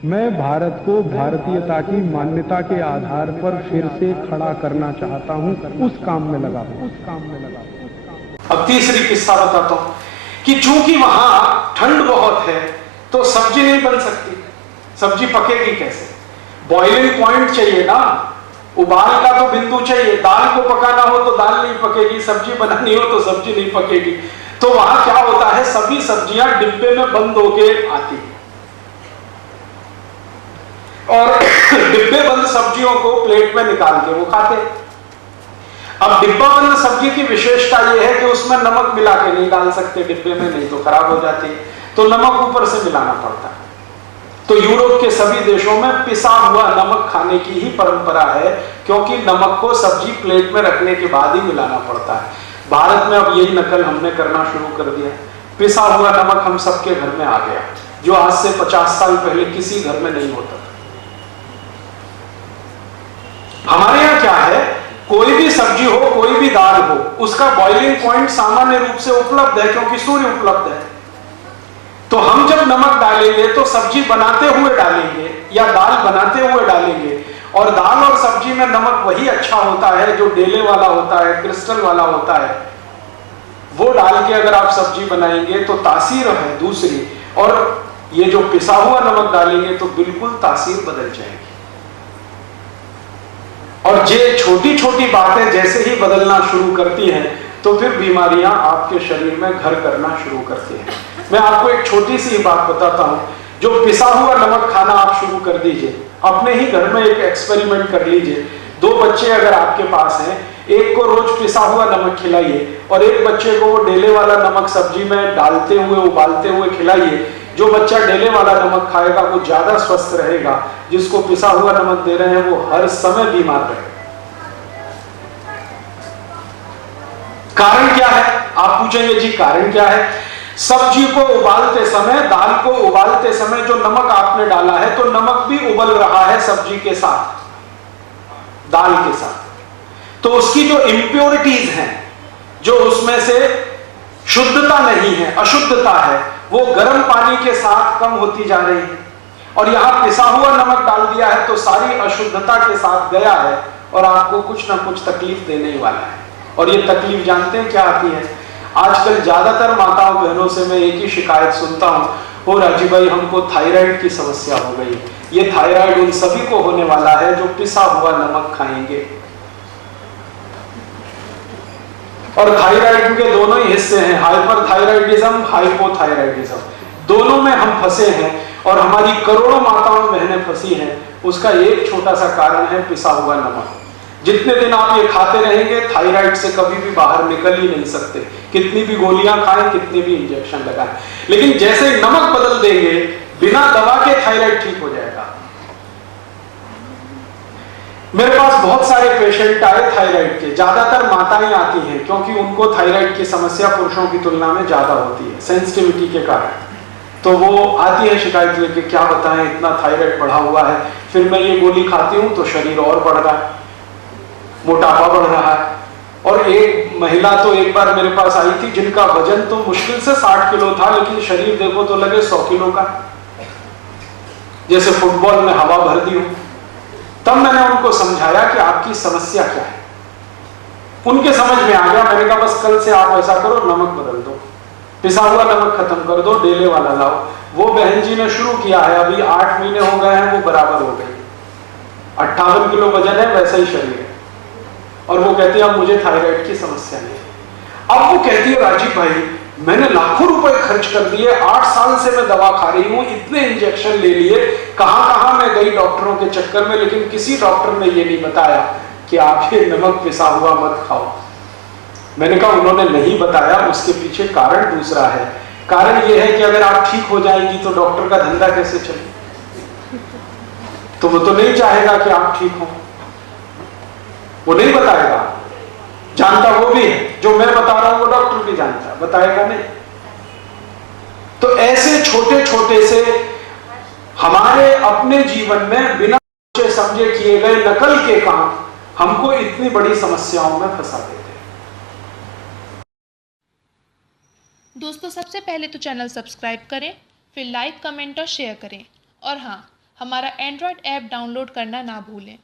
मैं भारत को भारतीयता की मान्यता के आधार पर फिर से खड़ा करना चाहता हूं, उस काम में लगा हूं। अब तीसरी किस्सा बताता हूं कि चूंकि वहां ठंड बहुत है तो सब्जी नहीं बन सकती। सब्जी पकेगी कैसे? बॉइलिंग पॉइंट चाहिए ना, उबाल का तो बिंदु चाहिए। दाल को पकाना हो तो दाल नहीं पकेगी, सब्जी बनानी हो तो सब्जी नहीं पकेगी। तो वहां क्या होता है, सभी सब्जियां डिब्बे में बंद होके आती है और डिब्बे बंद सब्जियों को प्लेट में निकाल के वो खाते हैं। अब डिब्बा बंद सब्जी की विशेषता यह है कि उसमें नमक मिला के नहीं डाल सकते डिब्बे में, नहीं तो खराब हो जाती है, तो नमक ऊपर से मिलाना पड़ता है। तो यूरोप के सभी देशों में पिसा हुआ नमक खाने की ही परंपरा है, क्योंकि नमक को सब्जी प्लेट में रखने के बाद ही मिलाना पड़ता है। भारत में अब यही नकल हमने करना शुरू कर दिया। पिसा हुआ नमक हम सबके घर में आ गया, जो आज से 50 साल पहले किसी घर में नहीं होता था। हमारे यहां क्या है, कोई भी सब्जी हो, कोई भी दाल हो, उसका बॉइलिंग पॉइंट सामान्य रूप से उपलब्ध है, क्योंकि सूर्य उपलब्ध है। तो हम जब नमक डालेंगे तो सब्जी बनाते हुए डालेंगे या दाल बनाते हुए डालेंगे, और दाल और सब्जी में नमक वही अच्छा होता है जो डेले वाला होता है, क्रिस्टल वाला होता है। वो डाल के अगर आप सब्जी बनाएंगे तो तासीर है दूसरी, और ये जो पिसा हुआ नमक डालेंगे तो बिल्कुल तासीर बदल जाएगी। और ये छोटी छोटी बातें जैसे ही बदलना शुरू करती हैं तो फिर बीमारियां आपके शरीर में घर करना शुरू करती हैं। मैं आपको एक छोटी सी बात बताता हूं, जो पिसा हुआ नमक खाना आप शुरू कर दीजिए, अपने ही घर में एक एक्सपेरिमेंट कर लीजिए। 2 बच्चे अगर आपके पास हैं, एक को रोज पिसा हुआ नमक खिलाइए और एक बच्चे को वो डेले वाला नमक सब्जी में डालते हुए उबालते हुए खिलाइए। जो बच्चा डेले वाला नमक खाएगा वो ज्यादा स्वस्थ रहेगा, जिसको पिसा हुआ नमक दे रहे हैं वो हर समय बीमार रहेगा। कारण क्या है? आप पूछेंगे जी कारण क्या है? सब्जी को उबालते समय, दाल को उबालते समय जो नमक आपने डाला है, तो नमक भी उबल रहा है सब्जी के साथ, दाल के साथ। तो उसकी जो इंप्योरिटीज हैं, जो उसमें से शुद्धता नहीं है, अशुद्धता है, वो गर्म पानी के साथ कम होती जा रही है। और यहां पिसा हुआ नमक डाल दिया है तो सारी अशुद्धता के साथ गया है और आपको कुछ ना कुछ तकलीफ देने ही वाला है। और ये तकलीफ जानते हैं क्या आती है? आजकल ज्यादातर माताओं बहनों से मैं एक ही शिकायत सुनता हूं, ओ राजीव भाई हमको थायराइड की समस्या हो गई। ये थायराइड उन सभी को होने वाला है जो पिसा हुआ नमक खाएंगे। और थायराइड के दोनों ही हिस्से हैं, हाइपरथायराइडिज्म, हाइपोथायराइडिज्म, दोनों में हम फंसे हैं और हमारी करोड़ों माताओं बहनें फंसी हैं। उसका एक छोटा सा कारण है पिसा हुआ नमक। जितने दिन आप ये खाते रहेंगे, थायराइड से कभी भी बाहर निकल ही नहीं सकते, कितनी भी गोलियां खाएं, कितने भी इंजेक्शन लगाएं। लेकिन जैसे नमक बदल देंगे, बिना दवा के थायराइड ठीक हो जाएगा। मेरे पास बहुत सारे पेशेंट आए थायराइड के, ज्यादातर माताएं आती हैं, क्योंकि उनको थायराइड की समस्या पुरुषों की तुलना में ज्यादा होती है सेंसिटिविटी के कारण। तो वो आती है शिकायत लेके, क्या बताएं इतना थायराइड बढ़ा हुआ है, फिर मैं ये गोली खाती हूं तो शरीर और बढ़ रहा है, मोटापा बढ़ रहा है। और एक महिला तो एक बार मेरे पास आई थी जिनका वजन तो मुश्किल से 60 किलो था, लेकिन शरीर देखो तो लगे 100 किलो का, जैसे फुटबॉल में हवा भर दी हो। तब मैंने उनको समझाया कि आपकी समस्या क्या है। उनके समझ में आ गया। मैंने कहा बस कल से आप ऐसा करो, नमक बदल दो, पिसा हुआ नमक खत्म कर दो, डेले वाला लाओ। वो बहन जी ने शुरू किया है, अभी 8 महीने हो गए हैं, वो बराबर हो गई। 58 किलो वजन है, वैसा ही शरीर है। और वो कहती है अब मुझे थायराइड की समस्या नहीं है। अब वो कहती है राजीव भाई मैंने लाखों रुपए खर्च कर दिए, 8 साल से मैं दवा खा रही हूं, इतने इंजेक्शन ले लिए, कहां मैं गई डॉक्टरों के चक्कर में, लेकिन किसी डॉक्टर ने ये नहीं बताया कि आप ये नमक पिसा हुआ मत खाओ। मैंने कहा उन्होंने नहीं बताया, उसके पीछे कारण दूसरा है। कारण ये है कि अगर आप ठीक हो जाएंगी तो डॉक्टर का धंधा कैसे चले? तो वो तो नहीं चाहेगा कि आप ठीक हो, वो नहीं बताएगा। जानता वो भी है, जो मैं बता रहा हूं वो डॉक्टर भी जानता है, बताएगा नहीं। तो ऐसे छोटे छोटे से हमारे अपने जीवन में बिना सोचे समझे किए गए नकल के काम हमको इतनी बड़ी समस्याओं में फंसा देते हैं। दोस्तों सबसे पहले तो चैनल सब्सक्राइब करें, फिर लाइक, कमेंट और शेयर करें। और हाँ, हमारा एंड्रॉयड ऐप डाउनलोड करना ना भूलें।